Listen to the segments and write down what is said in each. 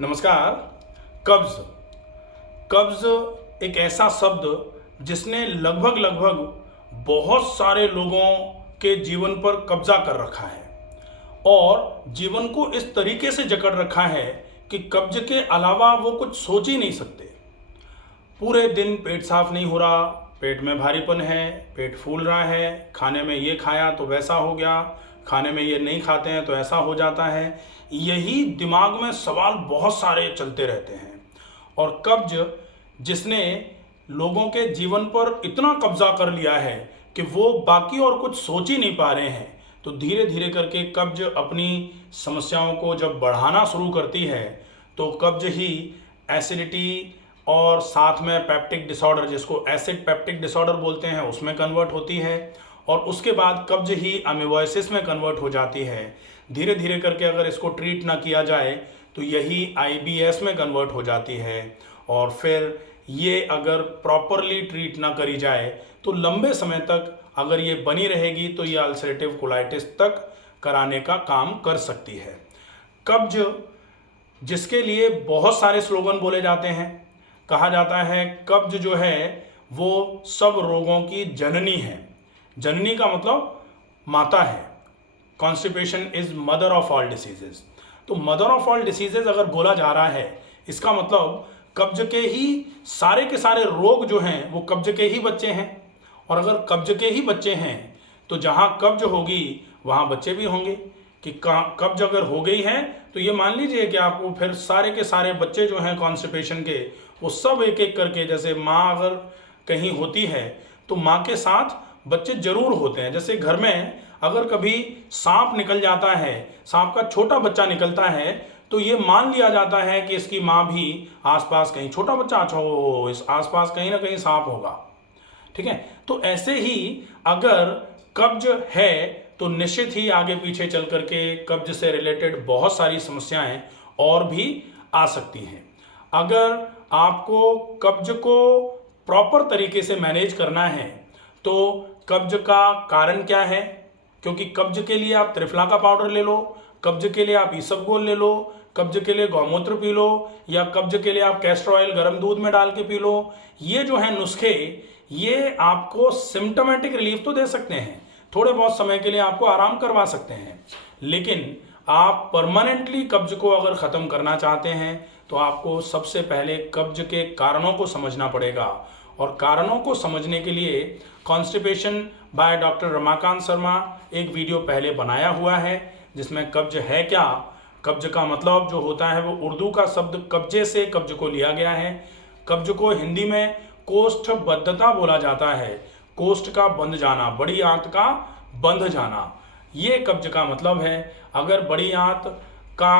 नमस्कार। कब्ज कब्ज एक ऐसा शब्द जिसने लगभग बहुत सारे लोगों के जीवन पर कब्जा कर रखा है और जीवन को इस तरीके से जकड़ रखा है कि कब्ज के अलावा वो कुछ सोच ही नहीं सकते। पूरे दिन पेट साफ नहीं हो रहा, पेट में भारीपन है, पेट फूल रहा है, खाने में ये खाया तो वैसा हो गया, खाने में ये नहीं खाते हैं तो ऐसा हो जाता है। यही दिमाग में सवाल बहुत सारे चलते रहते हैं। और कब्ज जिसने लोगों के जीवन पर इतना कब्जा कर लिया है कि वो बाकी और कुछ सोच ही नहीं पा रहे हैं, तो धीरे धीरे करके कब्ज अपनी समस्याओं को जब बढ़ाना शुरू करती है तो कब्ज ही एसिडिटी और साथ में पेप्टिक डिसऑर्डर, जिसको एसिड पेप्टिक डिसऑर्डर बोलते हैं, उसमें कन्वर्ट होती है। और उसके बाद कब्ज ही अमीबोसिस में कन्वर्ट हो जाती है। धीरे धीरे करके अगर इसको ट्रीट ना किया जाए तो यही IBS में कन्वर्ट हो जाती है। और फिर ये अगर प्रॉपरली ट्रीट ना करी जाए तो लंबे समय तक अगर ये बनी रहेगी तो ये अल्सरेटिव कोलाइटिस तक कराने का काम कर सकती है। कब्ज जिसके लिए बहुत सारे स्लोगन बोले जाते हैं, कहा जाता है कब्ज जो है वो सब रोगों की जननी है। जननी का मतलब माता है। Constipation is mother of all diseases. तो मदर ऑफ ऑल डिसीजेज अगर बोला जा रहा है, इसका मतलब कब्ज के ही सारे के सारे रोग जो हैं वो कब्ज के ही बच्चे हैं। और अगर कब्ज के ही बच्चे हैं तो जहाँ कब्ज होगी वहाँ बच्चे भी होंगे। कि कब्ज अगर हो गई है तो ये मान लीजिए कि आपको फिर सारे के सारे बच्चे जो हैं कॉन्स्टिपेशन के, वो सब एक एक करके, जैसे माँ अगर कहीं होती है तो माँ के साथ बच्चे जरूर होते हैं। जैसे घर में अगर कभी सांप निकल जाता है, सांप का छोटा बच्चा निकलता है, तो ये मान लिया जाता है कि इसकी माँ भी आसपास कहीं, छोटा बच्चा अच्छा हो, इस आसपास कहीं ना कहीं सांप होगा। ठीक है, तो ऐसे ही अगर कब्ज है तो निश्चित ही आगे पीछे चल करके कब्ज से रिलेटेड बहुत सारी समस्याएं और भी आ सकती हैं। अगर आपको कब्ज को प्रॉपर तरीके से मैनेज करना है तो कब्ज का कारण क्या है, क्योंकि कब्ज के लिए आप त्रिफला का पाउडर ले लो, कब्ज के लिए आप इसबगोल ले लो, कब्ज के लिए गौमूत्र पी लो, या कब्ज के लिए आप कैस्टर ऑयल गर्म दूध में डाल के पी लो। ये जो है नुस्खे, ये आपको सिम्टोमेटिक रिलीफ तो दे सकते हैं, थोड़े बहुत समय के लिए आपको आराम करवा सकते हैं, लेकिन आप परमानेंटली कब्ज को अगर ख़त्म करना चाहते हैं तो आपको सबसे पहले कब्ज के कारणों को समझना पड़ेगा। और कारणों को समझने के लिए constipation by doctor Ramakant Sharma एक वीडियो पहले बनाया हुआ है, जिसमें कब्ज है क्या, कब्ज का मतलब जो होता है वो उर्दू का शब्द कब्जे से कब्ज को लिया गया है। कब्ज को हिंदी में कोष्ठबद्धता बोला जाता है। कोष्ठ का बंध जाना, बड़ी आंत का बंध जाना, ये कब्ज का मतलब है। अगर बड़ी आंत का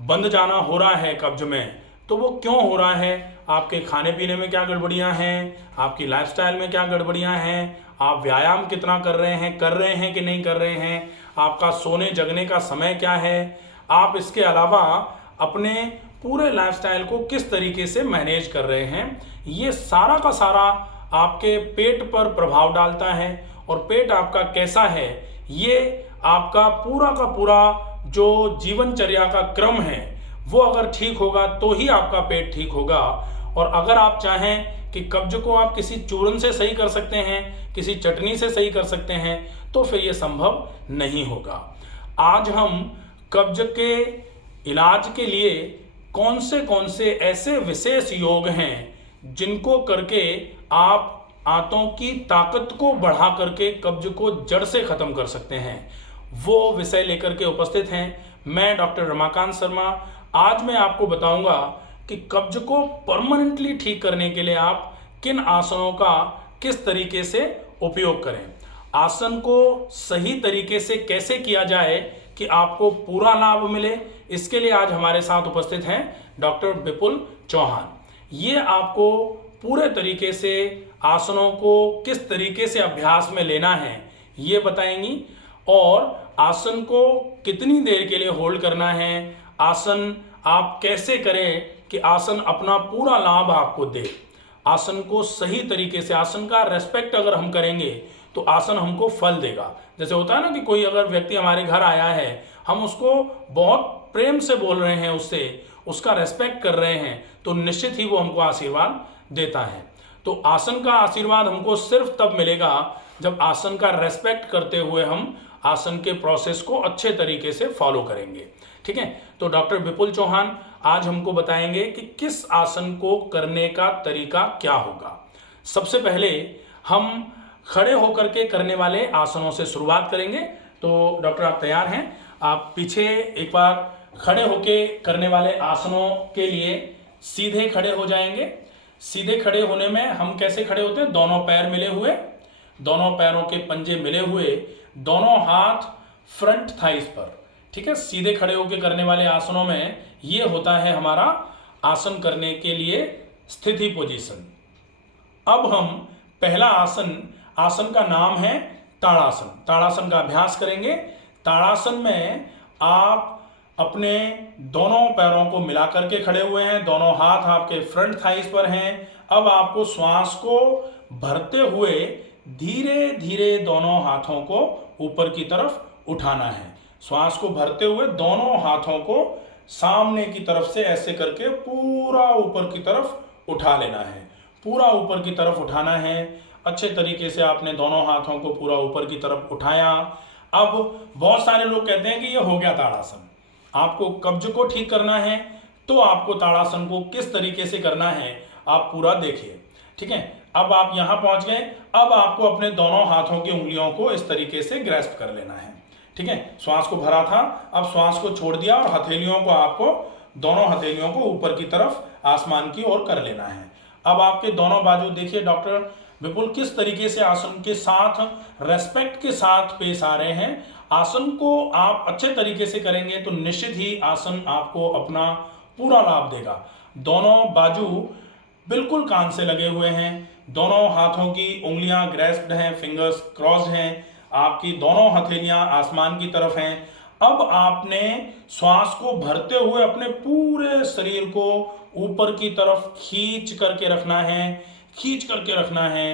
बंध जाना हो रहा है कब्ज में, तो वो क्यों हो रहा है? आपके खाने पीने में क्या गड़बड़ियां हैं, आपकी लाइफस्टाइल में क्या गड़बड़ियां हैं, आप व्यायाम कितना कर रहे हैं कि नहीं कर रहे हैं, आपका सोने जगने का समय क्या है, आप इसके अलावा अपने पूरे लाइफस्टाइल को किस तरीके से मैनेज कर रहे हैं, ये सारा का सारा आपके पेट पर प्रभाव डालता है। और पेट आपका कैसा है, ये आपका पूरा का पूरा जो जीवनचर्या का क्रम है वो अगर ठीक होगा तो ही आपका पेट ठीक होगा। और अगर आप चाहें कि कब्ज को आप किसी चूर्ण से सही कर सकते हैं, किसी चटनी से सही कर सकते हैं, तो फिर ये संभव नहीं होगा। आज हम कब्ज के इलाज के लिए कौन से ऐसे विशेष योग हैं जिनको करके आप आंतों की ताकत को बढ़ा करके कब्ज को जड़ से खत्म कर सकते हैं, वो विषय लेकर के उपस्थित हैं। मैं डॉक्टर रमाकांत शर्मा। आज मैं आपको बताऊंगा कि कब्ज को परमानेंटली ठीक करने के लिए आप किन आसनों का किस तरीके से उपयोग करें, आसन को सही तरीके से कैसे किया जाए कि आपको पूरा लाभ मिले। इसके लिए आज हमारे साथ उपस्थित हैं डॉक्टर विपुल चौहान। ये आपको पूरे तरीके से आसनों को किस तरीके से अभ्यास में लेना है ये बताएंगी, और आसन को कितनी देर के लिए होल्ड करना है, आसन आप कैसे करें कि आसन अपना पूरा लाभ आपको दे। आसन को सही तरीके से, आसन का रेस्पेक्ट अगर हम करेंगे तो आसन हमको फल देगा। जैसे होता है ना कि कोई अगर व्यक्ति हमारे घर आया है, हम उसको बहुत प्रेम से बोल रहे हैं उससे, उसका रेस्पेक्ट कर रहे हैं, तो निश्चित ही वो हमको आशीर्वाद देता है। तो आसन का आशीर्वाद हमको सिर्फ तब मिलेगा जब आसन का रेस्पेक्ट करते हुए हम आसन के प्रोसेस को अच्छे तरीके से फॉलो करेंगे। ठीक है, तो डॉक्टर विपुल चौहान आज हमको बताएंगे कि किस आसन को करने का तरीका क्या होगा। सबसे पहले हम खड़े होकर के करने वाले आसनों से शुरुआत करेंगे। तो डॉक्टर आप तैयार हैं? आप पीछे एक बार खड़े होके करने वाले आसनों के लिए सीधे खड़े हो जाएंगे। सीधे खड़े होने में हम कैसे खड़े होते हैं? दोनों पैर मिले हुए, दोनों पैरों के पंजे मिले हुए, दोनों हाथ फ्रंट थाइस पर। ठीक है, सीधे खड़े होकर करने वाले आसनों में ये होता है हमारा आसन करने के लिए स्थिति पोजीशन। अब हम पहला आसन का नाम है ताड़ासन। ताड़ासन का अभ्यास करेंगे। ताड़ासन में आप अपने दोनों पैरों को मिला करके खड़े हुए हैं, दोनों हाथ आपके फ्रंट थाइस पर हैं। अब आपको श्वास को भरते हुए धीरे धीरे दोनों हाथों को ऊपर की तरफ उठाना है। श्वास को भरते हुए दोनों हाथों को सामने की तरफ से ऐसे करके पूरा ऊपर की तरफ उठा लेना है। पूरा ऊपर की तरफ उठाना है। अच्छे तरीके से आपने दोनों हाथों को पूरा ऊपर की तरफ उठाया। अब बहुत सारे लोग कहते हैं कि ये हो गया ताड़ासन। आपको कब्ज को ठीक करना है तो आपको ताड़ासन को किस तरीके से करना है आप पूरा देखिए। ठीक है, अब आप यहां पहुंच गए। अब आपको अपने दोनों हाथों की उंगलियों को इस तरीके से ग्रैस्प कर लेना है। ठीक है, श्वास को भरा था, अब श्वास को छोड़ दिया और हथेलियों को आपको दोनों हथेलियों को ऊपर की तरफ आसमान की ओर कर लेना है। अब आपके दोनों बाजू देखिए डॉक्टर विपुल किस तरीके से आसन के साथ रेस्पेक्ट के साथ पेश आ रहे हैं। आसन को आप अच्छे तरीके से करेंगे तो निश्चित ही आसन आपको अपना पूरा लाभ देगा। दोनों बाजू बिल्कुल कान से लगे हुए हैं, दोनों हाथों की उंगलियां ग्रेस्प्ड हैं, फिंगर्स क्रॉस्ड हैं, आपकी दोनों हथेलियां आसमान की तरफ हैं। अब आपने श्वास को भरते हुए अपने पूरे शरीर को ऊपर की तरफ खींच करके रखना है, खींच करके रखना है।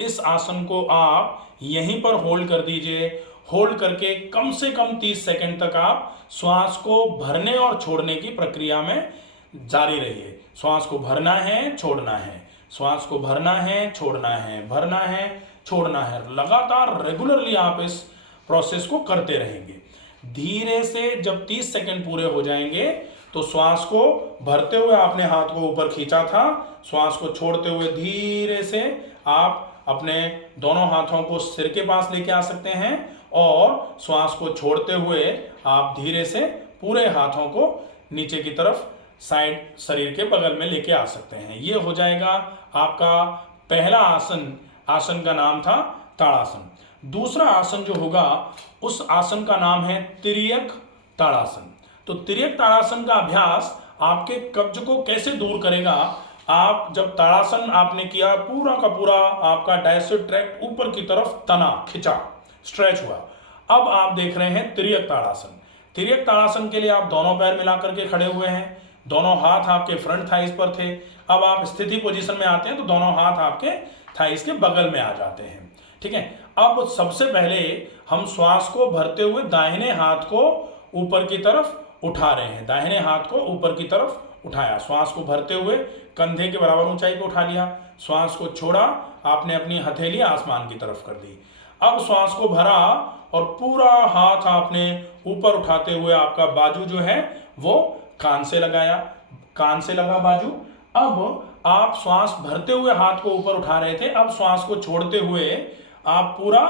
इस आसन को आप यहीं पर होल्ड कर दीजिए। होल्ड करके कम से कम 30 सेकंड तक आप श्वास को भरने और छोड़ने की प्रक्रिया में जारी रहिए। श्वास को भरना है, छोड़ना है, श्वास को भरना है, छोड़ना है, भरना है, छोड़ना है। लगातार रेगुलरली आप इस प्रोसेस को करते रहेंगे। धीरे से जब 30 सेकंड पूरे हो जाएंगे तो श्वास को भरते हुए आपने हाथ को ऊपर खींचा था, श्वास को छोड़ते हुए धीरे से आप अपने दोनों हाथों को सिर के पास लेके आ सकते हैं और श्वास को छोड़ते हुए आप धीरे से पूरे हाथों को नीचे की तरफ साइड शरीर के बगल में लेके आ सकते हैं। ये हो जाएगा आपका पहला आसन। आसन का नाम था ताड़ासन। दूसरा आसन जो होगा उस आसन का नाम है तिर्यक ताड़ासन। तो तिर्यक ताड़ासन का अभ्यास आपके कब्ज को कैसे दूर करेगा? आप जब ताड़ासन आपने किया, पूरा का पूरा आपका डायसेप्टिक ट्रैक्ट ऊपर की तरफ तना, खिंचा, स्ट्रेच हुआ। अब आप देख रहे हैं तिर्यक ताड़ासन। तिर्यक ताड़ासन के लिए आप दोनों पैर मिला करके खड़े हुए हैं, दोनों हाथ आपके फ्रंट थाइस पर थे। अब आप स्थिति पोजीशन में आते हैं तो दोनों हाथ आपके थाइस के बगल में आ जाते हैं। ठीक है, अब सबसे पहले हम श्वास को भरते हुए दाहिने हाथ को ऊपर की तरफ उठा रहे हैं। दाहिने हाथ को ऊपर की तरफ उठाया, श्वास को भरते हुए कंधे के बराबर ऊंचाई पे उठा लिया। श्वास को छोड़ा, आपने अपनी हथेली आसमान की तरफ कर दी। अब श्वास को भरा और पूरा हाथ आपने ऊपर उठाते हुए आपका बाजू जो है वो कान से लगाया, कान से लगा बाजू। अब आप श्वास भरते हुए हाथ को ऊपर उठा रहे थे, अब श्वास को छोड़ते हुए आप पूरा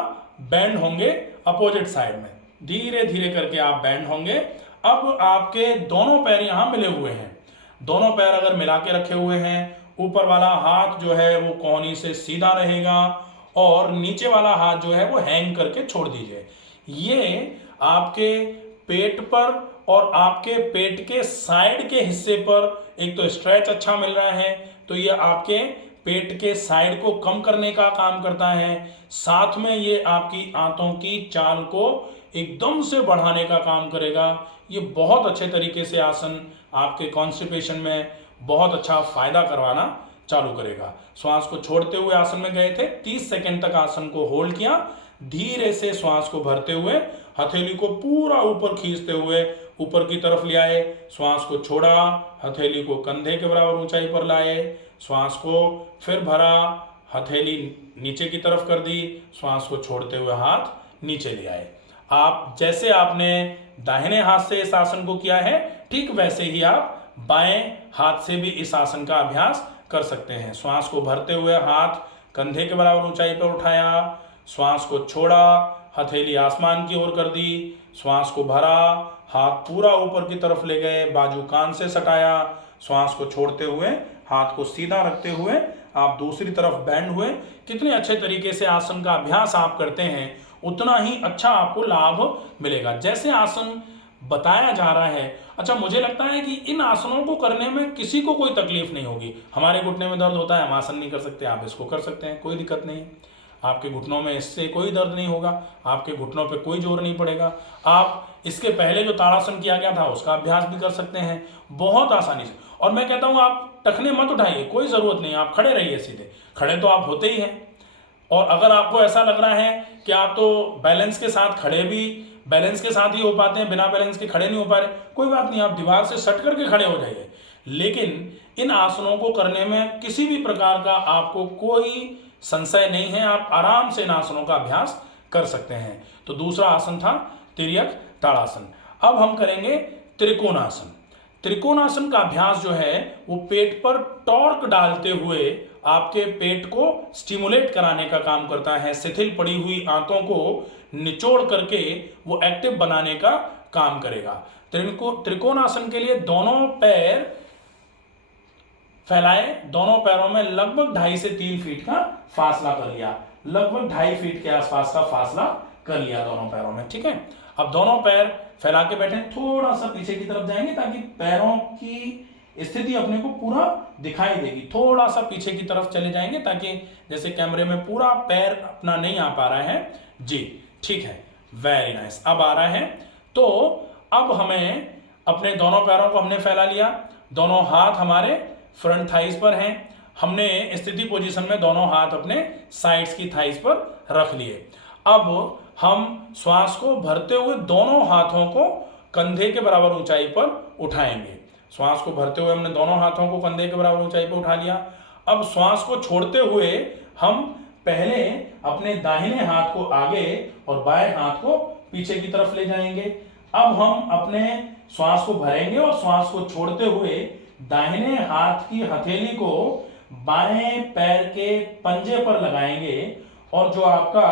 बैंड होंगे अपोजिट साइड में। धीरे धीरे करके आप बैंड होंगे। अब आपके दोनों पैर यहां मिले हुए हैं। दोनों पैर अगर मिला के रखे हुए हैं, ऊपर वाला हाथ जो है वो कोहनी से सीधा रहेगा और नीचे वाला हाथ जो है वो हैंग करके छोड़ दीजिए। ये आपके पेट पर और आपके पेट के साइड के हिस्से पर एक तो स्ट्रेच अच्छा मिल रहा है, तो ये आपके पेट के साइड को कम करने का काम करता है। साथ में ये आपकी आंतों की चाल को एकदम से बढ़ाने का काम करेगा। ये बहुत अच्छे तरीके से आसन आपके कॉन्स्टिपेशन में बहुत अच्छा फायदा करवाना चालू करेगा। श्वास को छोड़ते हुए आसन में गए थे, 30 सेकंड तक आसन को होल्ड किया। धीरे से श्वास को भरते हुए हथेली को पूरा ऊपर खींचते हुए ऊपर की तरफ ले आए, श्वास को छोड़ा, हथेली को कंधे के बराबर ऊंचाई पर लाए, श्वास को फिर भरा, हथेली नीचे की तरफ कर दी, श्वास को छोड़ते हुए हाथ नीचे ले आए। आप जैसे आपने दाहिने हाथ से इस आसन को किया है, ठीक वैसे ही आप बाएं हाथ से भी इस आसन का अभ्यास कर सकते हैं। श्वास को भरते हुए हाथ कंधे के बराबर ऊंचाई पर उठाया, श्वास को छोड़ा, हथेली आसमान की ओर कर दी, श्वास को भरा, हाथ पूरा ऊपर की तरफ ले गए, बाजू कान से सटाया, श्वास को छोड़ते हुए हाथ को सीधा रखते हुए आप दूसरी तरफ बैंड हुए। कितने अच्छे तरीके से आसन का अभ्यास आप करते हैं, उतना ही अच्छा आपको लाभ मिलेगा जैसे आसन बताया जा रहा है। अच्छा, मुझे लगता है कि इन आसनों को करने में किसी को कोई तकलीफ नहीं होगी। हमारे घुटने में दर्द होता है, हम आसन नहीं कर सकते, आप इसको कर सकते हैं, कोई दिक्कत नहीं। आपके घुटनों में इससे कोई दर्द नहीं होगा, आपके घुटनों पे कोई जोर नहीं पड़ेगा। आप इसके पहले जो ताड़ासन किया गया था उसका अभ्यास भी कर सकते हैं बहुत आसानी से। और मैं कहता हूँ आप टखने मत उठाइए, कोई ज़रूरत नहीं, आप खड़े रहिए सीधे। खड़े तो आप होते ही हैं, और अगर आपको ऐसा लग रहा है कि आप तो बैलेंस के साथ खड़े भी बैलेंस के साथ ही हो पाते हैं, बिना बैलेंस के खड़े नहीं हो पा रहे, कोई बात नहीं, आप दीवार से सट करके खड़े हो जाइए। लेकिन इन आसनों को करने में किसी भी प्रकार का आपको कोई संशय नहीं है, आप आराम से इन आसनों का अभ्यास कर सकते हैं। तो दूसरा आसन था तिर्यक ताड़ासन। अब हम करेंगे त्रिकोणासन। त्रिकोणासन का अभ्यास जो है वो पेट पर टॉर्क डालते हुए आपके पेट को स्टिमुलेट कराने का काम करता है। शिथिल पड़ी हुई आंतों को निचोड़ करके वो एक्टिव बनाने का काम करेगा। त्रिकोणासन के लिए दोनों पैर फैलाए, दोनों पैरों में लगभग 2.5 से 3 फीट का फासला कर लिया, लगभग 2.5 फीट के आसपास का फासला कर लिया दोनों पैरों में। ठीक है, अब दोनों पैर फैला के बैठे, थोड़ा सा पीछे की तरफ जाएंगे ताकि पैरों की स्थिति अपने को पूरा दिखाई देगी। थोड़ा सा पीछे की तरफ चले जाएंगे ताकि जैसे कैमरे में पूरा पैर अपना नहीं आ पा रहा है जी। ठीक है, वेरी नाइस, अब आ रहा है। तो अब हमें अपने दोनों पैरों को हमने फैला लिया, दोनों हाथ हमारे फ्रंट थाइस पर हैं, हमने स्थिति पोजीशन में दोनों हाथ अपने साइड्स की थाइस पर रख लिए। अब हम श्वास को भरते हुए दोनों हाथों को कंधे के बराबर ऊंचाई पर उठाएंगे। श्वास को भरते हुए हमने दोनों हाथों को कंधे के बराबर ऊंचाई पर उठा लिया। अब श्वास को छोड़ते हुए हम पहले अपने दाहिने हाथ को आगे और बाएं हाथ को पीछे की तरफ ले जाएंगे। अब हम अपने श्वास को भरेंगे और श्वास को छोड़ते हुए दाहिने हाथ की हथेली को बाएं पैर के पंजे पर लगाएंगे और जो आपका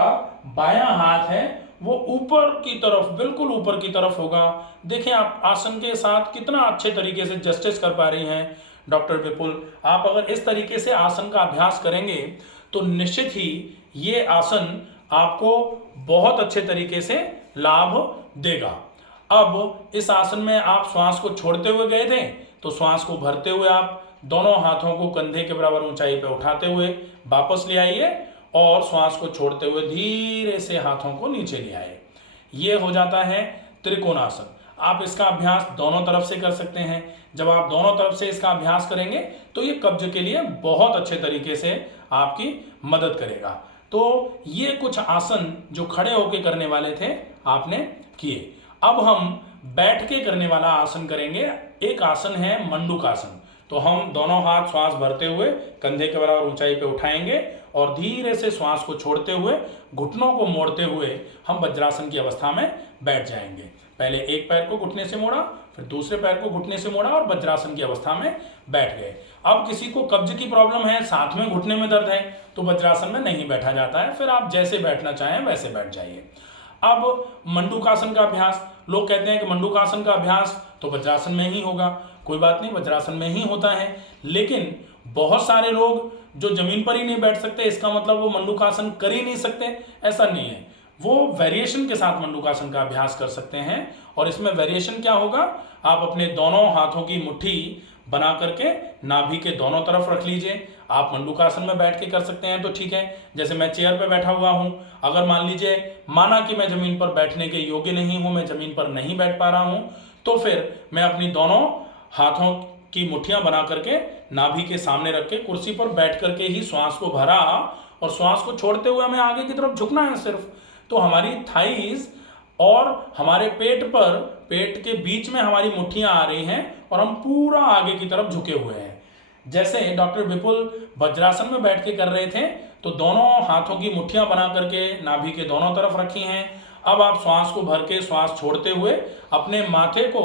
बायां हाथ है वो ऊपर की तरफ, बिल्कुल ऊपर की तरफ होगा। देखिए आप आसन के साथ कितना अच्छे तरीके से जस्टिस कर पा रही हैं डॉक्टर विपुल। आप अगर इस तरीके से आसन का अभ्यास करेंगे तो निश्चित ही ये आसन आपको बहुत अच्छे तरीके से लाभ देगा। अब इस आसन में आप श्वास को छोड़ते हुए गए थे, तो श्वास को भरते हुए आप दोनों हाथों को कंधे के बराबर ऊंचाई पर उठाते हुए वापस ले आइए और श्वास को छोड़ते हुए धीरे से हाथों को नीचे ले आए। ये हो जाता है त्रिकोणासन। आप इसका अभ्यास दोनों तरफ से कर सकते हैं। जब आप दोनों तरफ से इसका अभ्यास करेंगे तो ये कब्ज के लिए बहुत अच्छे तरीके से आपकी मदद करेगा। तो ये कुछ आसन जो खड़े होके करने वाले थे आपने किए। अब हम बैठ के करने वाला आसन करेंगे। एक आसन है मंडूकासन। तो हम दोनों हाथ श्वास भरते हुए कंधे के बराबर ऊंचाई पे उठाएंगे और धीरे से श्वास को छोड़ते हुए घुटनों को मोड़ते हुए हम वज्रासन की अवस्था में बैठ जाएंगे। पहले एक पैर को घुटने से मोड़ा, फिर दूसरे पैर को घुटने से मोड़ा और वज्रासन की अवस्था में बैठ गए। अब किसी को कब्ज की प्रॉब्लम है, साथ में घुटने में दर्द है, तो वज्रासन में नहीं बैठा जाता है, फिर आप जैसे बैठना चाहें वैसे बैठ जाइए। अब मंडूकासन का अभ्यास, लोग कहते हैं कि मंडूकासन का अभ्यास तो वज्रासन में ही होगा। कोई बात नहीं, वज्रासन में ही होता है, लेकिन बहुत सारे लोग जो जमीन पर ही नहीं बैठ सकते, इसका मतलब वो मंडूकासन कर ही नहीं सकते, ऐसा नहीं है। वो वेरिएशन के साथ मंडूकासन का अभ्यास कर सकते हैं। और इसमें वेरिएशन क्या होगा, आप अपने दोनों हाथों की मुट्ठी बना करके नाभि के दोनों तरफ रख लीजिए। आप मंडूकासन में बैठ के कर सकते हैं तो ठीक है, जैसे मैं चेयर पे बैठा हुआ हूं, अगर मान लीजिए माना कि मैं जमीन पर बैठने के योग्य नहीं हूं, मैं जमीन पर नहीं बैठ पा रहा हूं, तो फिर मैं अपनी दोनों हाथों की मुट्ठियां बना करके नाभि के सामने रख के कुर्सी पर बैठ करके ही श्वास को भरा और श्वास को छोड़ते हुए हमें आगे की तरफ झुकना है सिर्फ। तो हमारी थाइज और हमारे पेट पर पेट के बीच में हमारी मुट्ठियां आ रही हैं और हम पूरा आगे की तरफ झुके हुए हैं। जैसे डॉक्टर विपुल वज्रासन में बैठ के कर रहे थे, तो दोनों हाथों की मुट्ठियां बना करके नाभि के दोनों तरफ रखी हैं। अब आप श्वास को भर के श्वास छोड़ते हुए अपने माथे को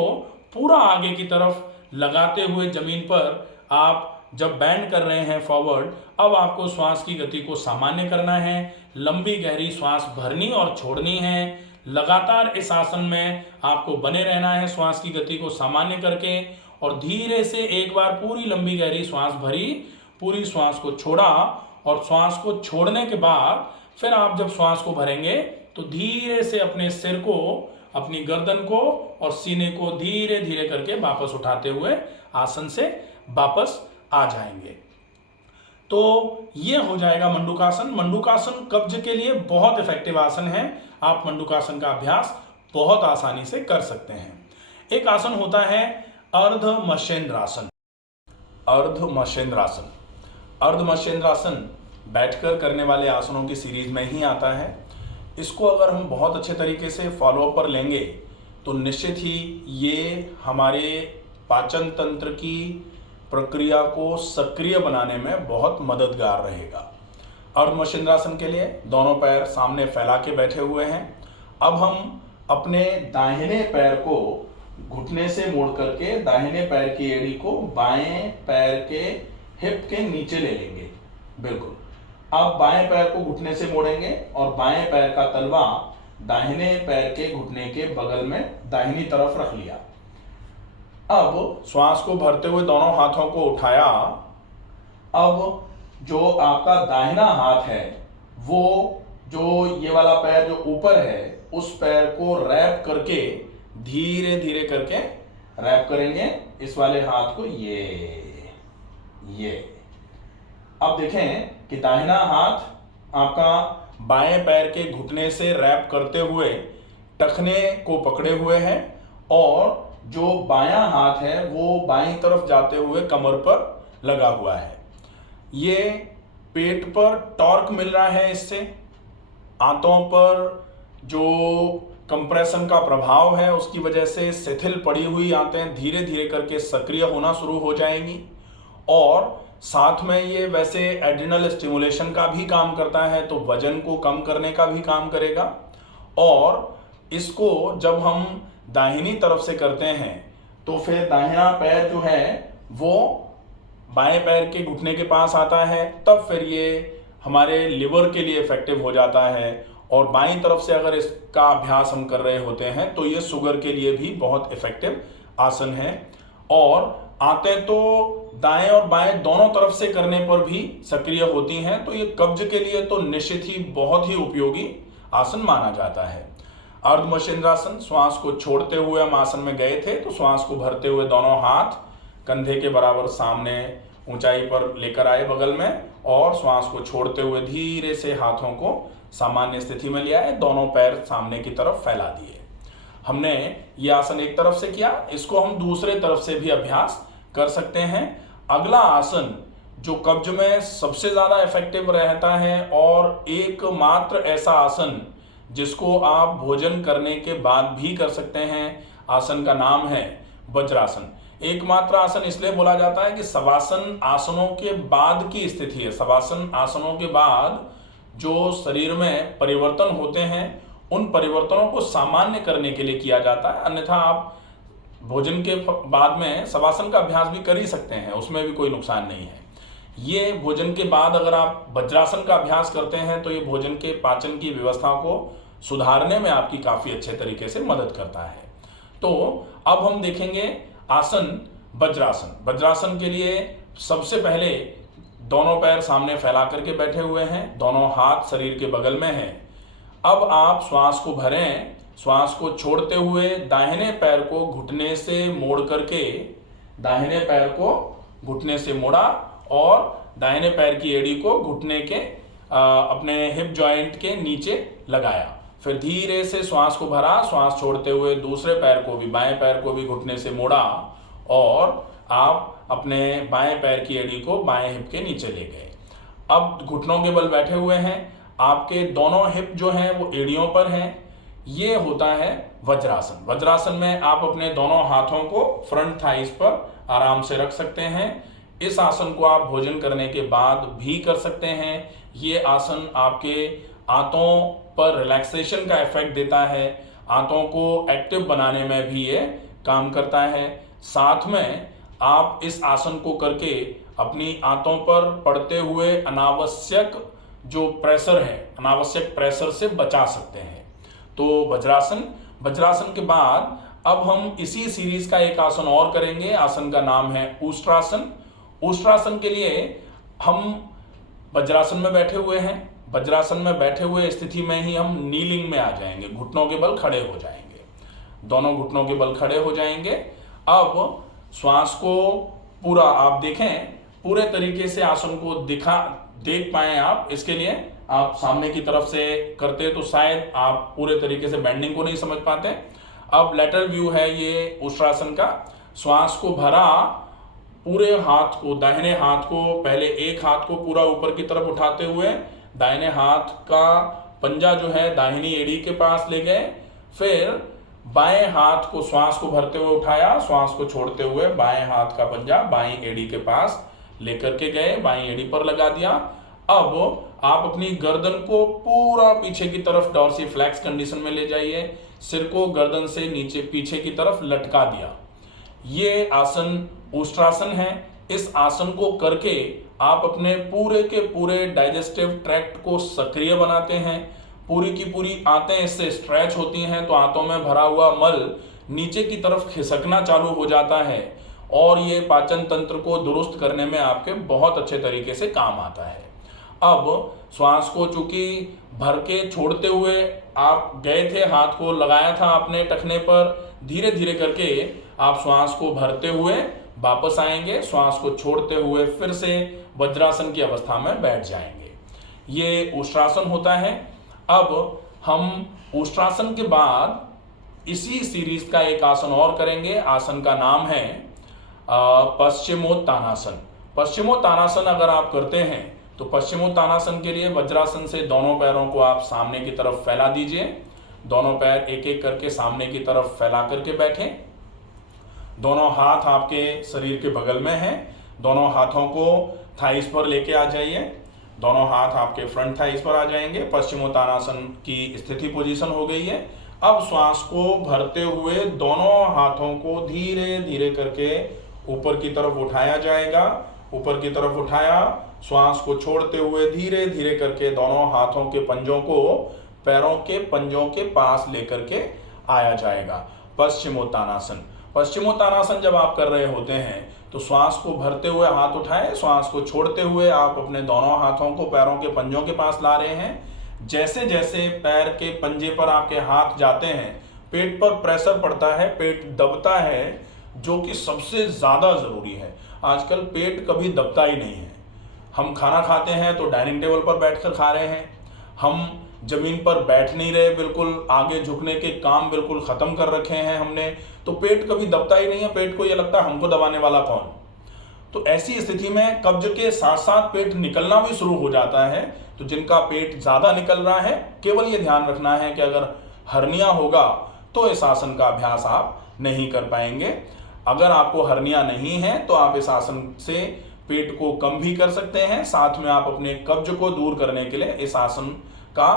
पूरा आगे की तरफ लगाते हुए जमीन पर आप जब बैंड कर रहे हैं फॉरवर्ड, अब आपको श्वास की गति को सामान्य करना है। लंबी गहरी श्वास भरनी और छोड़नी है। लगातार इस आसन में आपको बने रहना है श्वास की गति को सामान्य करके, और धीरे से एक बार पूरी लंबी गहरी श्वास भरी, पूरी श्वास को छोड़ा, और श्वास को छोड़ने के बाद फिर आप जब श्वास को भरेंगे तो धीरे से अपने सिर को, अपनी गर्दन को और सीने को धीरे धीरे करके वापस उठाते हुए आसन से वापस आ जाएंगे। तो ये हो जाएगा मंडूकासन। मंडूकासन कब्ज के लिए बहुत इफेक्टिव आसन है। आप मंडूकासन का अभ्यास बहुत आसानी से कर सकते हैं। एक आसन होता है अर्ध मत्स्येंद्रासन। अर्ध मत्स्येंद्रासन, अर्ध मत्स्येंद्रासन बैठकर करने वाले आसनों की सीरीज में ही आता है। इसको अगर हम बहुत अच्छे तरीके से फॉलोअप पर लेंगे तो निश्चित ही ये हमारे पाचन तंत्र की प्रक्रिया को सक्रिय बनाने में बहुत मददगार रहेगा। अर्ध मत्स्येंद्रासन के लिए दोनों पैर सामने फैला के बैठे हुए हैं। अब हम अपने दाहिने पैर को घुटने से मोड़ करके दाहिने पैर की एड़ी को बाएं पैर के हिप के नीचे ले लेंगे। बिल्कुल, अब बाएं पैर को घुटने से मोड़ेंगे और बाएं पैर का तलवा दाहिने पैर के घुटने के बगल में दाहिनी तरफ रख लिया। अब श्वास को भरते हुए दोनों हाथों को उठाया। अब जो आपका दाहिना हाथ है, वो जो ये वाला पैर जो ऊपर है, उस पैर को रैप करके धीरे धीरे करके रैप करेंगे इस वाले हाथ को। ये अब देखें कि दाहिना हाथ आपका बाएं पैर के घुटने से रैप करते हुए टखने को पकड़े हुए है, और जो बायां हाथ है वो बाईं तरफ जाते हुए कमर पर लगा हुआ है। ये पेट पर टॉर्क मिल रहा है, इससे आंतों पर जो कंप्रेशन का प्रभाव है उसकी वजह से शिथिल पड़ी हुई आंतें धीरे धीरे करके सक्रिय होना शुरू हो जाएंगी, और साथ में ये वैसे एड्रिनल स्टिमुलेशन का भी काम करता है, तो वजन को कम करने का भी काम करेगा। और इसको जब हम दाहिनी तरफ से करते हैं तो फिर दाहिना पैर जो है वो बाएं पैर के घुटने के पास आता है, तब फिर ये हमारे लिवर के लिए इफेक्टिव हो जाता है। और बाईं तरफ से अगर इसका अभ्यास हम कर रहे होते हैं तो ये शुगर के लिए भी बहुत इफेक्टिव आसन है। और आंतें तो दाएं और बाएं दोनों तरफ से करने पर भी सक्रिय होती हैं, तो ये कब्ज के लिए तो निश्चित ही बहुत ही उपयोगी आसन माना जाता है। अर्ध मत्स्येंद्रासन, श्वास को छोड़ते हुए हम आसन में गए थे, तो श्वास को भरते हुए दोनों हाथ कंधे के बराबर सामने ऊंचाई पर लेकर आए बगल में, और श्वास को छोड़ते हुए धीरे से हाथों को सामान्य स्थिति में ले आए, दोनों पैर सामने की तरफ फैला दिए। हमने ये आसन एक तरफ से किया, इसको हम दूसरे तरफ से भी अभ्यास कर सकते हैं। अगला आसन जो कब्ज में सबसे ज्यादा इफेक्टिव रहता है और एकमात्र ऐसा आसन जिसको आप भोजन करने के बाद भी कर सकते हैं, आसन का नाम है वज्रासन। एकमात्र आसन इसलिए बोला जाता है कि शवासन आसनों के बाद की स्थिति है। शवासन आसनों के बाद जो शरीर में परिवर्तन होते हैं, उन परिवर्तनों को सामान्य करने के लिए किया जाता है। अन्यथा आप भोजन के बाद में शवासन का अभ्यास भी कर ही सकते हैं, उसमें भी कोई नुकसान नहीं है। ये भोजन के बाद अगर आप वज्रासन का अभ्यास करते हैं तो ये भोजन के पाचन की व्यवस्था को सुधारने में आपकी काफी अच्छे तरीके से मदद करता है। तो अब हम देखेंगे आसन वज्रासन। वज्रासन के लिए सबसे पहले दोनों पैर सामने फैला करके बैठे हुए हैं, दोनों हाथ शरीर के बगल में हैं। अब आप श्वास को भरें, श्वास को छोड़ते हुए दाहिने पैर को घुटने से मोड़ करके, दाहिने पैर को घुटने से मोड़ा और दाहिने पैर की एड़ी को घुटने के अपने हिप जॉइंट के नीचे लगाया। फिर धीरे से श्वास को भरा, श्वास छोड़ते हुए दूसरे पैर को भी, बाएं पैर को भी घुटने से मोड़ा और आप अपने बाएं पैर की एड़ी को बाएं हिप के नीचे ले गए। अब घुटनों के बल बैठे हुए हैं, आपके दोनों हिप जो हैं वो एड़ियों पर हैं। ये होता है वज्रासन। वज्रासन में आप अपने दोनों हाथों को फ्रंट थाइस पर आराम से रख सकते हैं। इस आसन को आप भोजन करने के बाद भी कर सकते हैं। ये आसन आपके आंतों पर रिलैक्सेशन का इफेक्ट देता है, आंतों को एक्टिव बनाने में भी ये काम करता है। साथ में आप इस आसन को करके अपनी आंतों पर पड़ते हुए अनावश्यक जो प्रेशर है, अनावश्यक प्रेशर से बचा सकते हैं। तो वज्रासन, वज्रासन के बाद अब हम इसी सीरीज का एक आसन और करेंगे। आसन का नाम है उष्ट्रासन। उष्ट्रासन के लिए हम वज्रासन में बैठे हुए हैं। वज्रासन में बैठे हुए स्थिति में ही हम नीलिंग में आ जाएंगे, घुटनों के बल खड़े हो जाएंगे, दोनों घुटनों के बल खड़े हो जाएंगे। अब श्वास को पूरा आप देखें, पूरे तरीके से आसन को देख पाए आप। इसके लिए आप सामने की तरफ से करते तो शायद आप पूरे तरीके से बेंडिंग को नहीं समझ पाते। अब लेटरल व्यू है ये उष्ट्रासन का। श्वास को भरा, पूरे हाथ को, दाहिने हाथ को, पहले एक हाथ को पूरा ऊपर की तरफ उठाते हुए दाहिने हाथ का पंजा जो है दाहिनी एड़ी के पास ले गए। फिर बाएं हाथ को श्वास को भरते हुए उठाया, श्वास को छोड़ते हुए बाएं हाथ का पंजा बाईं एड़ी के पास लेकर के गए, बाईं एड़ी पर लगा दिया। अब आप अपनी गर्दन को पूरा पीछे की तरफ डॉर्सीफ्लेक्स कंडीशन में ले जाइए, सिर को गर्दन से नीचे पीछे की तरफ लटका दिया। ये आसन उष्ट्रासन है। इस आसन को करके आप अपने पूरे के पूरे डाइजेस्टिव ट्रैक्ट को सक्रिय बनाते हैं। पूरी की पूरी आंतें इससे स्ट्रेच होती हैं, तो आंतों में भरा हुआ मल नीचे की तरफ खिसकना चालू हो जाता है और ये पाचन तंत्र को दुरुस्त करने में आपके बहुत अच्छे तरीके से काम आता है। अब श्वास को चूंकि भर के छोड़ते हुए आप गए थे, हाथ को लगाया था आपने टखने पर, धीरे धीरे करके आप श्वास को भरते हुए वापस आएंगे, श्वास को छोड़ते हुए फिर से वज्रासन की अवस्था में बैठ जाएंगे। ये उष्ट्रासन होता है। अब हम उष्ट्रासन के बाद इसी सीरीज का एक आसन और करेंगे। आसन का नाम है पश्चिमोत्तानासन। पश्चिमोत्तानासन अगर आप करते हैं तो पश्चिमोत्तानासन के लिए वज्रासन से दोनों पैरों को आप सामने की तरफ फैला दीजिए। दोनों पैर एक एक करके सामने की तरफ फैला करके बैठें। दोनों हाथ आपके शरीर के बगल में हैं। दोनों हाथों को थाइस पर लेके आ जाइए। दोनों हाथ आपके फ्रंट थाइस पर आ जाएंगे। पश्चिमोत्तानासन की स्थिति पोजीशन हो गई है। अब श्वास को भरते हुए दोनों हाथों को धीरे धीरे करके ऊपर की तरफ उठाया जाएगा। ऊपर की तरफ उठाया, श्वास को छोड़ते हुए धीरे धीरे करके दोनों हाथों के पंजों को पैरों के पंजों के पास लेकर के आया जाएगा। पश्चिमोत्तानासन। पश्चिमोत्तानासन जब आप कर रहे होते हैं तो श्वास को भरते हुए हाथ उठाएं, श्वास को छोड़ते हुए आप अपने दोनों हाथों को पैरों के पंजों के पास ला रहे हैं। जैसे जैसे पैर के पंजे पर आपके हाथ जाते हैं, पेट पर प्रेशर पड़ता है, पेट दबता है, जो कि सबसे ज़्यादा ज़रूरी है। आजकल पेट कभी दबता ही नहीं है। हम खाना खाते हैं तो डाइनिंग टेबल पर बैठकर खा रहे हैं, हम जमीन पर बैठ नहीं रहे, बिल्कुल आगे झुकने के काम बिल्कुल ख़त्म कर रखे हैं हमने, तो पेट कभी दबता ही नहीं है। पेट को ये लगता है हमको दबाने वाला कौन। तो ऐसी स्थिति में कब्ज के साथ साथ पेट निकलना भी शुरू हो जाता है। तो जिनका पेट ज़्यादा निकल रहा है, केवल ये ध्यान रखना है कि अगर हर्निया होगा तो इस आसन का अभ्यास आप नहीं कर पाएंगे। अगर आपको हर्निया नहीं है तो आप इस आसन से पेट को कम भी कर सकते हैं। साथ में आप अपने कब्ज को दूर करने के लिए इस आसन का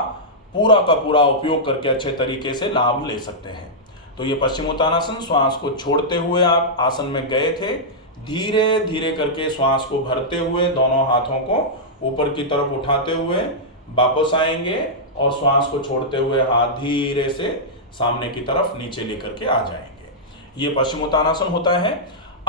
पूरा उपयोग करके अच्छे तरीके से लाभ ले सकते हैं। तो ये पश्चिमोत्तानासन, श्वास को छोड़ते हुए आप आसन में गए थे, धीरे धीरे करके श्वास को भरते हुए दोनों हाथों को ऊपर की तरफ उठाते हुए वापस आएंगे और श्वास को छोड़ते हुए हाथ धीरे से सामने की तरफ नीचे लेकर के आ जाएंगे। ये पश्चिमोत्तानासन होता है।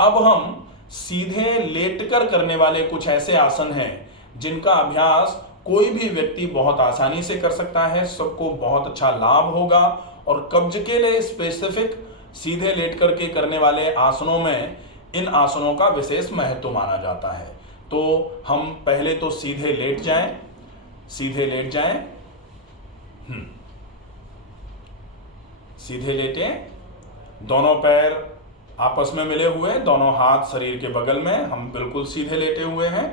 अब हम सीधे लेटकर करने वाले कुछ ऐसे आसन हैं जिनका अभ्यास कोई भी व्यक्ति बहुत आसानी से कर सकता है, सबको बहुत अच्छा लाभ होगा। और कब्ज के लिए स्पेसिफिक सीधे लेट करके करने वाले आसनों में इन आसनों का विशेष महत्व माना जाता है। तो हम पहले तो सीधे लेट जाएं, सीधे लेट जाएं, सीधे लेटें, दोनों पैर आपस में मिले हुए, दोनों हाथ शरीर के बगल में, हम बिल्कुल सीधे लेटे हुए हैं।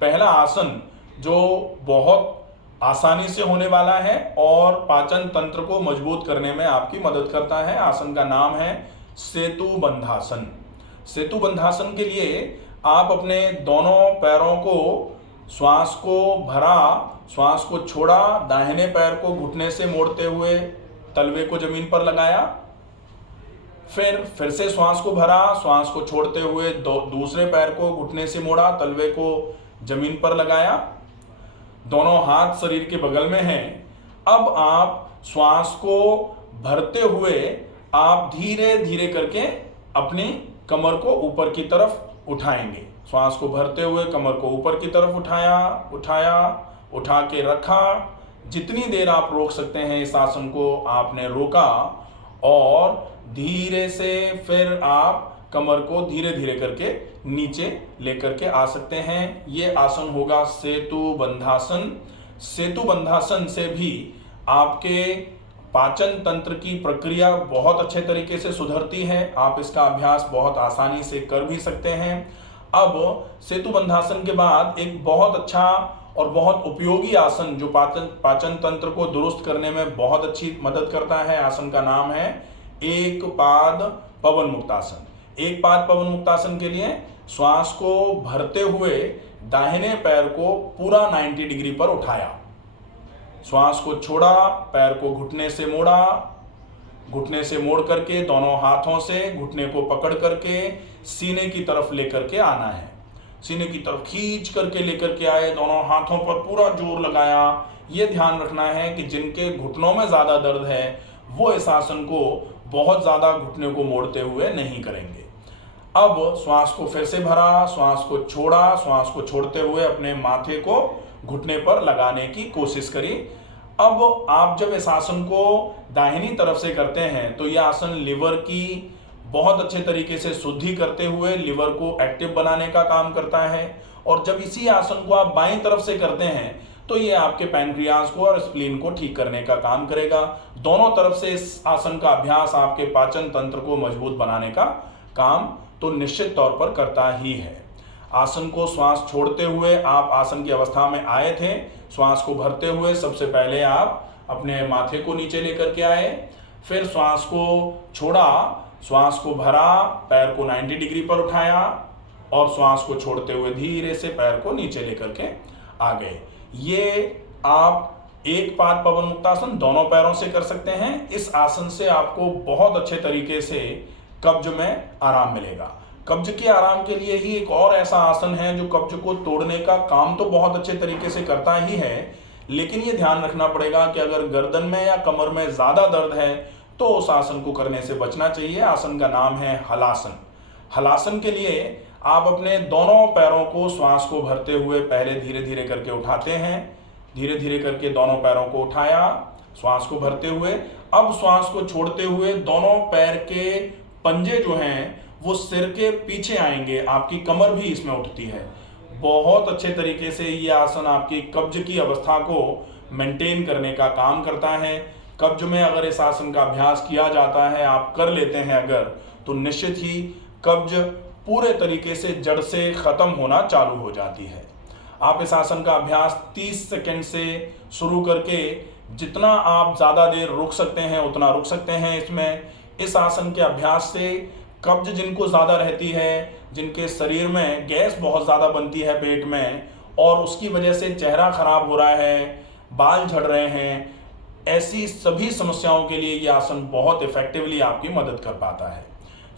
पहला आसन जो बहुत आसानी से होने वाला है और पाचन तंत्र को मजबूत करने में आपकी मदद करता है। आसन का नाम है सेतु बंधासन। सेतु बंधासन के लिए आप अपने दोनों पैरों को, श्वास को भरा, श्वास को छोड़ा, दाहिने पैर को घुटने से मोड़ते हुए तलवे को जमीन पर लगाया, फिर से श्वास को भरा, श्वास को छोड़ते हुए दूसरे पैर को घुटने से मोड़ा, तलवे को जमीन पर लगाया, दोनों हाथ शरीर के बगल में हैं। अब आप श्वास को भरते हुए आप धीरे धीरे करके अपनी कमर को ऊपर की तरफ उठाएंगे। श्वास को भरते हुए कमर को ऊपर की तरफ उठा के रखा। जितनी देर आप रोक सकते हैं इस आसन को आपने रोका और धीरे से फिर आप कमर को धीरे धीरे करके नीचे लेकर के आ सकते हैं। ये आसन होगा सेतु बंधासन। सेतु बंधासन से भी आपके पाचन तंत्र की प्रक्रिया बहुत अच्छे तरीके से सुधरती है। आप इसका अभ्यास बहुत आसानी से कर भी सकते हैं। अब सेतु बंधासन के बाद एक बहुत अच्छा और बहुत उपयोगी आसन जो पाचन तंत्र को दुरुस्त करने में बहुत अच्छी मदद करता है, आसन का नाम है एक पाद पवन मुक्तासन। एक पाद पवन मुक्तासन के लिए श्वास को भरते हुए दाहिने पैर को पूरा 90 डिग्री पर उठाया, श्वास को छोड़ा, पैर को घुटने से मोड़ा, घुटने से मोड़ करके दोनों हाथों से घुटने को पकड़ करके सीने की तरफ लेकर के आना है। सीने की तरफ खींच करके लेकर के आए, दोनों हाथों पर पूरा जोर लगाया। ये ध्यान रखना है कि जिनके घुटनों में ज़्यादा दर्द है वो इस आसन को बहुत ज़्यादा घुटने को मोड़ते हुए नहीं करेंगे। अब श्वास को फिर से भरा, श्वास को छोड़ा, श्वास को छोड़ते हुए अपने माथे को घुटने पर लगाने की कोशिश करी। अब आप जब इस आसन को दाहिनी तरफ से करते हैं तो यह आसन लिवर की बहुत अच्छे तरीके से शुद्धि करते हुए लिवर को एक्टिव बनाने का काम करता है। और जब इसी आसन को आप बाईं तरफ से करते हैं तो ये आपके पैनक्रियाज को और स्प्लीन को ठीक करने का काम करेगा। दोनों तरफ से इस आसन का अभ्यास आपके पाचन तंत्र को मजबूत बनाने का काम तो निश्चित तौर पर करता ही है। आसन को श्वास छोड़ते हुए आप आसन की अवस्था में आए थे। श्वास को भरते हुए सबसे पहले आप अपने माथे को नीचे लेकर के आए, फिर श्वास को छोड़ा, श्वास को भरा, पैर को 90 डिग्री पर उठाया और श्वास को छोड़ते हुए धीरे से पैर को नीचे लेकर के आ गए। ये आप एक पाद पवन मुक्तासन दोनों पैरों से कर सकते हैं। इस आसन से आपको बहुत अच्छे तरीके से कब्ज में आराम मिलेगा। कब्ज के आराम के लिए ही एक और ऐसा आसन है जो कब्ज को तोड़ने का काम तो बहुत अच्छे तरीके से करता ही है, लेकिन ये ध्यान रखना पड़ेगा कि अगर गर्दन में या कमर में ज़्यादा दर्द है तो उस आसन को करने से बचना चाहिए। आसन का नाम है हलासन। हलासन के लिए आप अपने दोनों पैरों को श्वास को भरते हुए पहले धीरे धीरे करके उठाते हैं। धीरे धीरे करके दोनों पैरों को उठाया श्वास को भरते हुए। अब श्वास को छोड़ते हुए दोनों पैर के पंजे जो हैं वो सिर के पीछे आएंगे। आपकी कमर भी इसमें उठती है। बहुत अच्छे तरीके से ये आसन आपकी कब्ज की अवस्था को मेंटेन करने का काम करता है। कब्ज में अगर इस आसन का अभ्यास किया जाता है, आप कर लेते हैं अगर, तो निश्चित ही कब्ज पूरे तरीके से जड़ से खत्म होना चालू हो जाती है। आप इस आसन का अभ्यास 30 सेकंड से शुरू करके जितना आप ज़्यादा देर रुक सकते हैं उतना रुक सकते हैं। इसमें इस आसन के अभ्यास से कब्ज जिनको ज़्यादा रहती है, जिनके शरीर में गैस बहुत ज़्यादा बनती है पेट में और उसकी वजह से चेहरा खराब हो रहा है, बाल झड़ रहे हैं, ऐसी सभी समस्याओं के लिए ये आसन बहुत इफेक्टिवली आपकी मदद कर पाता है।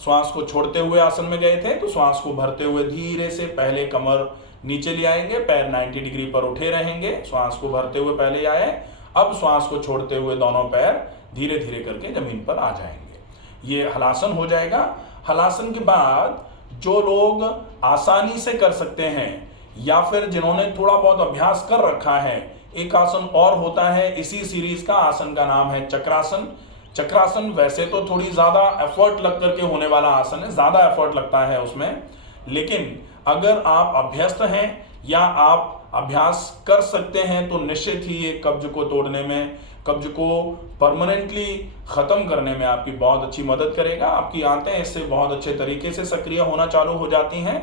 श्वास को छोड़ते हुए आसन में गए थे तो श्वास को भरते हुए धीरे से पहले कमर नीचे ले आएंगे, पैर 90 डिग्री पर उठे रहेंगे। श्वास को भरते हुए पहले आए, अब श्वास को छोड़ते हुए दोनों पैर धीरे धीरे करके जमीन पर आ जाएंगे। ये हलासन हो जाएगा। हलासन के बाद जो लोग आसानी से कर सकते हैं या फिर जिन्होंने थोड़ा बहुत अभ्यास कर रखा है, एक आसन और होता है इसी सीरीज का। आसन का नाम है चक्रासन। चक्रासन वैसे तो थोड़ी ज़्यादा एफर्ट लग करके होने वाला आसन है, ज़्यादा एफर्ट लगता है उसमें, लेकिन अगर आप अभ्यस्त हैं या आप अभ्यास कर सकते हैं तो निश्चित ही ये कब्ज को तोड़ने में, कब्ज को परमानेंटली ख़त्म करने में आपकी बहुत अच्छी मदद करेगा। आपकी आंतें इससे बहुत अच्छे तरीके से सक्रिय होना चालू हो जाती हैं।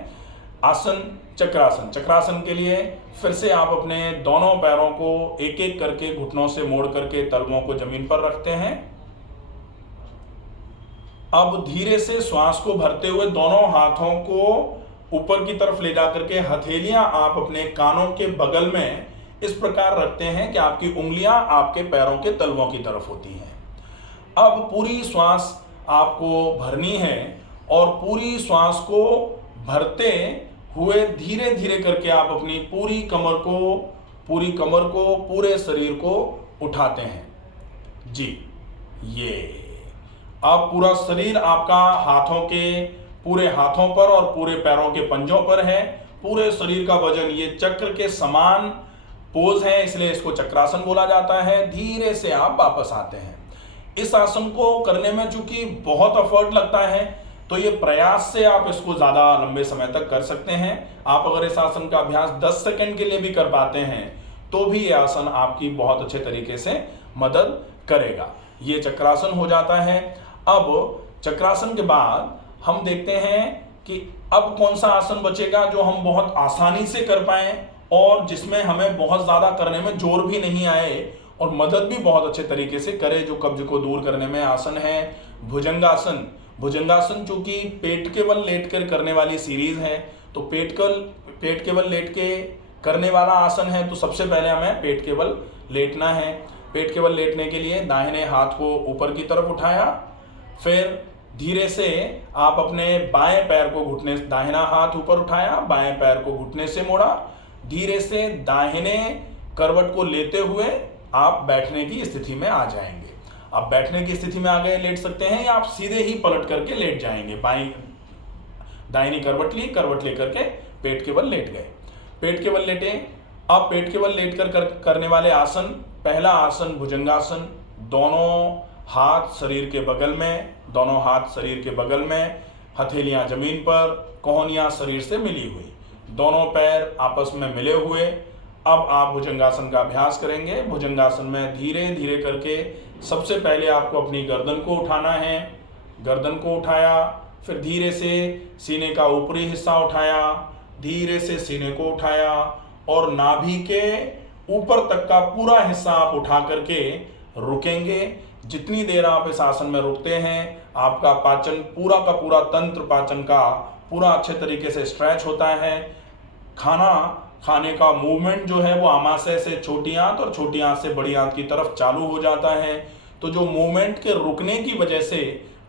आसन चक्रासन। चक्रासन के लिए फिर से आप अपने दोनों पैरों को एक एक करके घुटनों से मोड़ करके तलवों को जमीन पर रखते हैं। अब धीरे से श्वास को भरते हुए दोनों हाथों को ऊपर की तरफ ले जाकर के हथेलियां आप अपने कानों के बगल में इस प्रकार रखते हैं कि आपकी उंगलियां आपके पैरों के तलवों की तरफ होती हैं। अब पूरी श्वास आपको भरनी है और पूरी श्वास को भरते हुए धीरे धीरे करके आप अपनी पूरी कमर को पूरे शरीर को उठाते हैं। जी, ये अब पूरा शरीर आपका पूरे हाथों पर और पूरे पैरों के पंजों पर है। पूरे शरीर का वजन ये चक्र के समान पोज है, इसलिए इसको चक्रासन बोला जाता है। धीरे से आप वापस आते हैं। इस आसन को करने में चूंकि बहुत एफर्ट लगता है, तो ये प्रयास से आप इसको ज़्यादा लंबे समय तक कर सकते हैं। आप अगर इस आसन का अभ्यास 10 सेकंड के लिए भी कर पाते हैं तो भी ये आसन आपकी बहुत अच्छे तरीके से मदद करेगा। ये चक्रासन हो जाता है। अब चक्रासन के बाद हम देखते हैं कि अब कौन सा आसन बचेगा जो हम बहुत आसानी से कर पाएं और जिसमें हमें बहुत ज़्यादा करने में जोर भी नहीं आए और मदद भी बहुत अच्छे तरीके से करे, जो कब्ज को दूर करने में आसन है भुजंगासन। भुजंगासन चूंकि पेट के बल लेट कर करने वाली सीरीज है, तो पेट के बल लेट के करने वाला आसन है, तो सबसे पहले हमें पेट के बल लेटना है। पेट के बल लेटने के लिए दाहिने हाथ को ऊपर की तरफ उठाया, फिर धीरे से आप अपने बाएं पैर को घुटने, दाहिना हाथ ऊपर उठाया, बाएं पैर को घुटने से मोड़ा, धीरे से दाहिने करवट को लेते हुए आप बैठने की स्थिति में आ जाएंगे। आप बैठने की स्थिति में आ गए, लेट सकते हैं या आप सीधे ही पलट करके लेट जाएंगे। दाहिनी करवट ली, करवट लेकर के पेट के बल लेट गए, पेट के बल लेटे। अब पेट के बल लेट कर करने वाले आसन, पहला आसन भुजंगासन। दोनों हाथ शरीर के बगल में, हथेलियां जमीन पर, कोहनियां शरीर से मिली हुई, दोनों पैर आपस में मिले हुए। अब आप भुजंगासन का अभ्यास करेंगे। भुजंगासन में धीरे धीरे करके सबसे पहले आपको अपनी गर्दन को उठाना है। गर्दन को उठाया, फिर धीरे से सीने का ऊपरी हिस्सा उठाया, धीरे से सीने को उठाया और नाभि के ऊपर तक का पूरा हिस्सा आप उठा करके रुकेंगे। जितनी देर आप इस आसन में रुकते हैं, आपका पाचन पूरा का पूरा तंत्र पाचन का पूरा अच्छे तरीके से स्ट्रेच होता है। खाना खाने का मूवमेंट जो है वो आमाशय से छोटी आंत और छोटी आंत से बड़ी आंत की तरफ चालू हो जाता है। तो जो मूवमेंट के रुकने की वजह से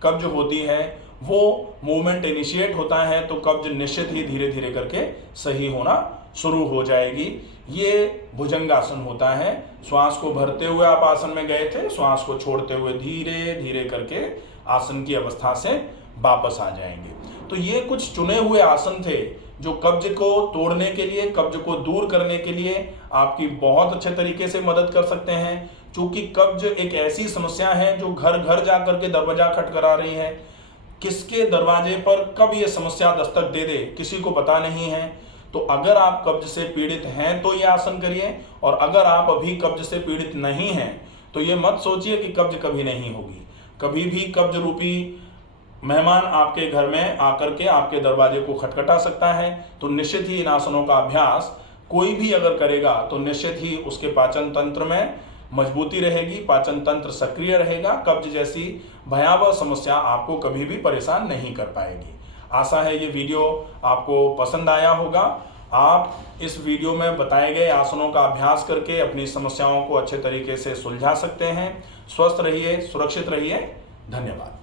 कब्ज होती है, वो मूवमेंट इनिशिएट होता है, तो कब्ज निश्चित ही धीरे धीरे करके सही होना शुरू हो जाएगी। ये भुजंगासन होता है। श्वास को भरते हुए आप आसन में गए थे, श्वास को छोड़ते हुए धीरे धीरे करके आसन की अवस्था से वापस आ जाएंगे। तो ये कुछ चुने हुए आसन थे जो कब्ज को तोड़ने के लिए, कब्ज को दूर करने के लिए आपकी बहुत अच्छे तरीके से मदद कर सकते हैं। क्योंकि कब्ज एक ऐसी समस्या है जो घर घर जा करके दरवाजा खटखटा रही है। किसके दरवाजे पर कब ये समस्या दस्तक दे दे किसी को पता नहीं है। तो अगर आप कब्ज से पीड़ित हैं तो ये आसन करिए, और अगर आप अभी कब्ज से पीड़ित नहीं हैं तो ये मत सोचिए कि कब्ज कभी नहीं होगी। कभी भी कब्ज रूपी मेहमान आपके घर में आकर के आपके दरवाजे को खटखटा सकता है। तो निश्चित ही इन आसनों का अभ्यास कोई भी अगर करेगा तो निश्चित ही उसके पाचन तंत्र में मजबूती रहेगी, पाचन तंत्र सक्रिय रहेगा। कब्ज जैसी भयावह समस्या आपको कभी भी परेशान नहीं कर पाएगी। आशा है ये वीडियो आपको पसंद आया होगा। आप इस वीडियो में बताए गए आसनों का अभ्यास करके अपनी समस्याओं को अच्छे तरीके से सुलझा सकते हैं। स्वस्थ रहिए, सुरक्षित रहिए। धन्यवाद।